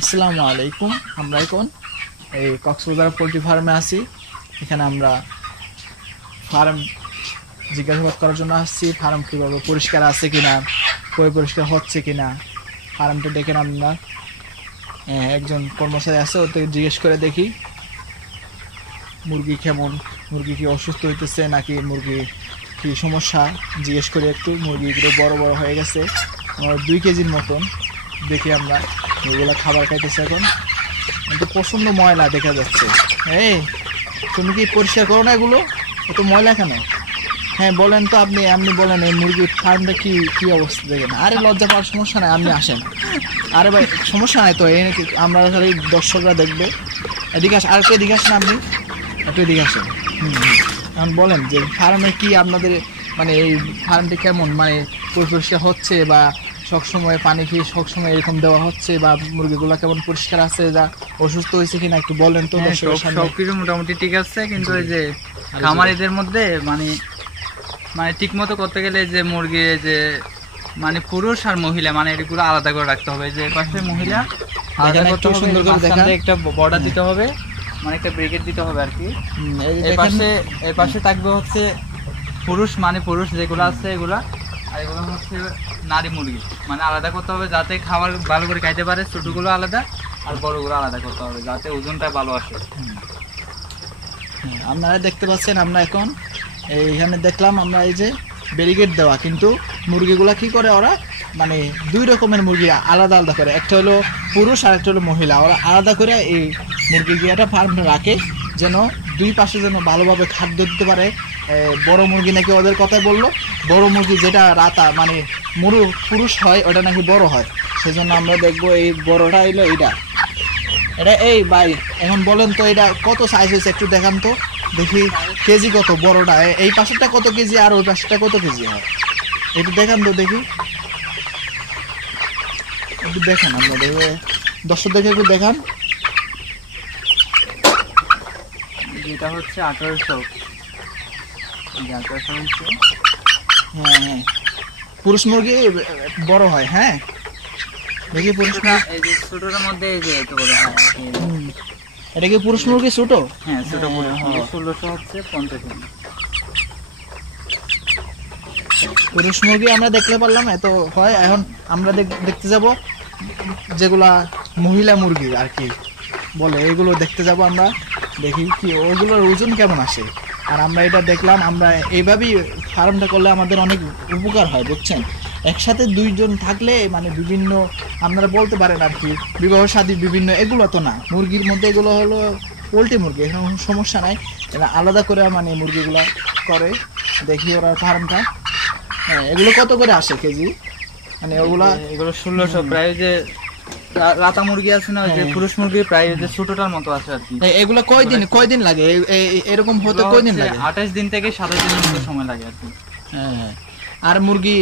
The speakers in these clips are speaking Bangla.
আসসালামু আলাইকুম। আমরা এখন এই কক্সবাজার পোল্ট্রি ফার্মে আছি। এখানে আমরা ফার্ম জিজ্ঞাসাবাদ করার জন্য আসছি। ফার্ম কীভাবে পরিষ্কার আছে কিনা, পরিষ্কার হচ্ছে কিনা, ফার্মটা দেখেন আমরা একজন কর্মচারী আছে, ওর থেকে জিজ্ঞেস করে দেখি মুরগি কেমন, মুরগি কি অসুস্থ হইতেছে নাকি মুরগি কি সমস্যা, জিজ্ঞেস করি একটু। মুরগিগুলো বড় বড় হয়ে গেছে, 2 কেজির মতন। দেখি আমরা এগুলো খাবার খাইতেছে এখন, কিন্তু প্রচণ্ড ময়লা দেখা যাচ্ছে। এই তুমি কি পরিষ্কার করো না এগুলো? এত ময়লা কেন? হ্যাঁ বলেন তো, আপনি বলেন এই মুরগির ফার্মটা কি অবস্থা দেখেন। আরে লজ্জা পাওয়ার সমস্যা নাই, আপনি আসেন। আরে ভাই সমস্যা নাই তো, এই নাকি আমরা খালি দর্শকরা দেখবে। এদিকে আর একটু এদিকে আসেন, আপনি একটু এদিকে আসেন। এখন বলেন যে ফার্মে কি আপনাদের মানে এই ফার্মটি কেমন, মানে পরিষ্কার হচ্ছে বা সবসময় পানি খেয়ে সবসময় এরকম দেওয়া হচ্ছে, বা মুরগিগুলো কেমন পরিষ্কার আছে, যা অসুস্থ হয়েছে কিনা একটু বলেন তো। সবকিছু মোটামুটি ঠিক আছে, কিন্তু এই যে খামারিদের মধ্যে মানে ঠিক মতো করতে গেলে যে মুরগি যে মানে পুরুষ আর মহিলা মানে এগুলো আলাদা করে রাখতে হবে। যে পাশে মহিলা সুন্দর করে একটা বর্ডার দিতে হবে, মানে একটা ব্রিগেড দিতে হবে আর কি। এর পাশে থাকবে হচ্ছে পুরুষ, মানে পুরুষ যেগুলো আছে এগুলা, আর এগুলো হচ্ছে নারী মুরগি, মানে আলাদা করতে হবে যাতে খাবার ভালো করে খাইতে পারে। ছোটগুলো আলাদা আর বড়গুলো আলাদা করতে হবে যাতে ওজনটা ভালো আসে। আপনারা দেখতে পাচ্ছেন আমরা এখন এইখানে দেখলাম আমরা এই যে ব্যারিকেড দেওয়া, কিন্তু মুরগিগুলা কি করে ওরা মানে 2 রকমের মুরগি আলাদা আলাদা করে, একটা হলো পুরুষ আর একটা হলো মহিলা। ওরা আলাদা করে এই মুরগি গিয়াটা ফার্মে রাখে যেন 2 পাশে যেন ভালোভাবে খাদ্য দিতে পারে। বড় মুরগি নাকি ওদের কথাই বললো, বড় মুরগি যেটা রাতা মানে পুরুষ হয় ওটা নাকি বড় হয়। সেজন্য আমরা দেখবো এই বড়টা হইলো এটা। এই ভাই এখন বলেন তো এটা কত সাইজ হয়েছে একটু দেখান তো দেখি, কেজি কত বড়টা, এই পাশেরটা কত কেজি আর ওই পাশেরটা কত কেজি হয় একটু দেখান তো দেখি, একটু দেখান আপনাদের দর্শক দেখে একটু দেখান। এটা হচ্ছে 1800। হ্যাঁ পুরুষ মুরগি বড় হয়। হ্যাঁ দেখি পুরুষটা এই যে ছোটটার মধ্যে এই যে এত বড় হয়। এটা কি পুরুষ মুরগি ছোট? হ্যাঁ ছোট মুরগি 1600 হচ্ছে 50। পুরুষ মুরগি আমরা দেখতে পারলাম এত হয়। এখন আমরা দেখতে যাব যেগুলা মহিলা মুরগি আর কি বলে, এগুলো দেখতে যাব আমরা, দেখি কি ওইগুলোর ওজন কেমন আসে। আর আমরা এটা দেখলাম, আমরা এইভাবেই ফার্মটা করলে আমাদের অনেক উপকার হয় বুঝছেন। একসাথে 2 জন থাকলে মানে বিভিন্ন আপনারা বলতে পারেন আর কি বিবাহ শাদী বিভিন্ন, এগুলো তো না। মুরগির মধ্যে এগুলো হলো পোল্ট্রি মুরগি, এখানে কোনো সমস্যা নাই। এরা আলাদা করে মানে মুরগিগুলো করে। দেখি ওরা ফার্মটা। হ্যাঁ এগুলো কত করে আসে কেজি? মানে এগুলো 1600 প্রায়। যে রাতা মুরগি আছে না, যে পুরুষ মুরগি প্রায় যে ছোটটার মতো আছে আর কি। এগুলো কয়দিন লাগে এরকম হতে? কয়দিন লাগে? 28 দিন থেকে 27 দিনের মতো সময় লাগে আর কি। হ্যাঁ আর মুরগি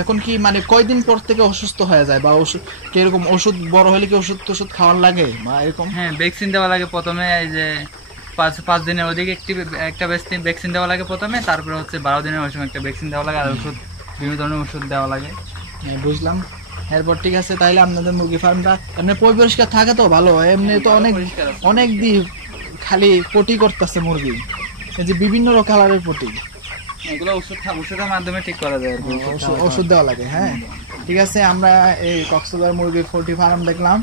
এখন কি মানে কয়দিন পর থেকে অসুস্থ হয়ে যায়, বা কিরকম ওষুধ বড় হলে কি ওষুধ খাওয়ার লাগে বা এরকম? হ্যাঁ ভ্যাকসিন দেওয়া লাগে প্রথমে, এই যে 5 দিনের ওদিকে একটা ভ্যাকসিন দেওয়া লাগে প্রথমে, তারপরে হচ্ছে 12 দিনের ওই সময় একটা ভ্যাকসিন দেওয়া লাগে, আর ওষুধ বিভিন্ন ধরনের ওষুধ দেওয়া লাগে। হ্যাঁ বুঝলাম। এরপর ঠিক আছে, তাইলে আপনাদের মুরগি ফার্মটা এমনি পরিষ্কার থাকে তো ভালো? এমনি তো অনেক দিন খালি পটি করতেছে মুরগি, এই যে বিভিন্ন কালারের পটি, এগুলো ওষুধের মাধ্যমে ঠিক করা যায়, ওষুধ দেওয়া লাগে। হ্যাঁ ঠিক আছে, আমরা এই কক্সবাজার মুরগির পোল্ট্রি ফার্ম দেখলাম।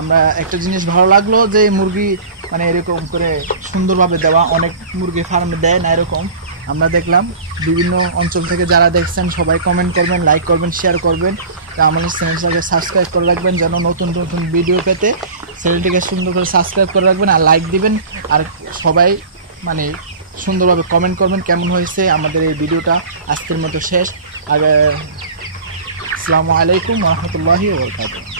আমরা একটা জিনিস ভালো লাগলো যে মুরগি মানে এরকম করে সুন্দরভাবে দেওয়া, অনেক মুরগি ফার্মে দেয় না এরকম। আমরা দেখলাম বিভিন্ন অঞ্চল থেকে যারা দেখছেন সবাই কমেন্ট করবেন, লাইক করবেন, শেয়ার করবেন। তা আমাদের চ্যানেলটাকে সাবস্ক্রাইব করে রাখবেন যেন নতুন নতুন ভিডিও পেতে চ্যানেলটিকে সুন্দর করে সাবস্ক্রাইব করে রাখবেন আর লাইক দিবেন। আর সবাই মানে সুন্দরভাবে কমেন্ট করবেন কেমন হয়েছে আমাদের এই ভিডিওটা। আজকের মতো শেষ। আর আসসালামু আলাইকুম ওয়া রাহমাতুল্লাহি ওয়া বারাকাতুহু।